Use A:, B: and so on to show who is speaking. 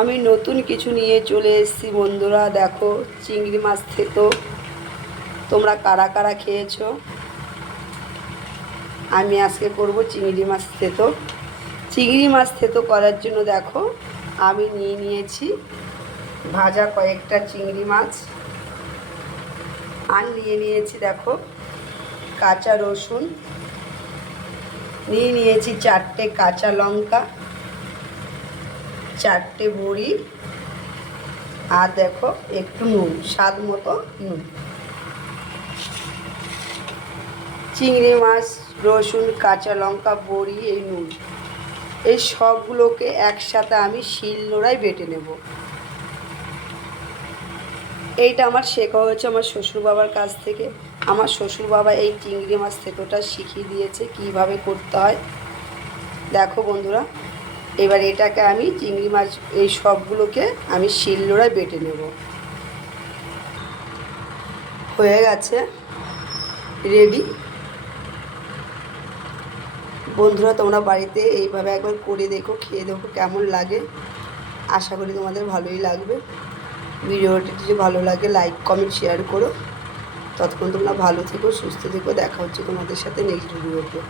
A: আমি নতুন কিছু নিয়ে চলে এসেছি বন্ধুরা, দেখো চিংড়ি মাছ থেতো। তোমরা কারা কারা খেয়েছো? আমি আজকে করব চিংড়ি মাছ থেতো। চিংড়ি মাছ থেতো করার জন্য দেখো, আমি নিয়ে নিয়েছি ভাজা কয়েকটা চিংড়ি মাছ। আর নিয়ে নিয়েছি দেখো কাঁচা রসুন। নিয়ে নিয়েছি চারটে কাঁচা লঙ্কা। চারটে বড়ি আর দেখো একটু নুন, স্বাদ মতো নুন। চিংড়ি মাছ, রসুন, কাঁচা লঙ্কা, বড়ি, এই নুন। এই সবগুলোকে একসাথে আমি শিল নোড়ায় বেটে নেব। এইটা আমার শেখা হয়েছে আমার শ্বশুর বাবার কাছ থেকে। আমার শ্বশুর বাবা এই চিংড়ি মাছ থেতোটা শিখিয়ে দিয়েছে কীভাবে করতে হয়। দেখো বন্ধুরা এবার এটাকে আমি চিংড়ি মাছ, এই সবগুলোকে আমি শিলনোড়ায় বেটে নেব। হয়ে গেছে। রেডি বন্ধুরা, তোমরা বাড়িতে এইভাবে একবার করে দেখো, খেয়ে দেখো কেমন লাগে। আশা করি তোমাদের ভালোই লাগবে। ভিডিওটি যদি ভালো লাগে লাইক কমেন্ট শেয়ার করো। ততক্ষণ তোমরা ভালো থেকো, সুস্থ থেকো। দেখা হচ্ছে তোমাদের সাথে নেক্সট ভিডিওতে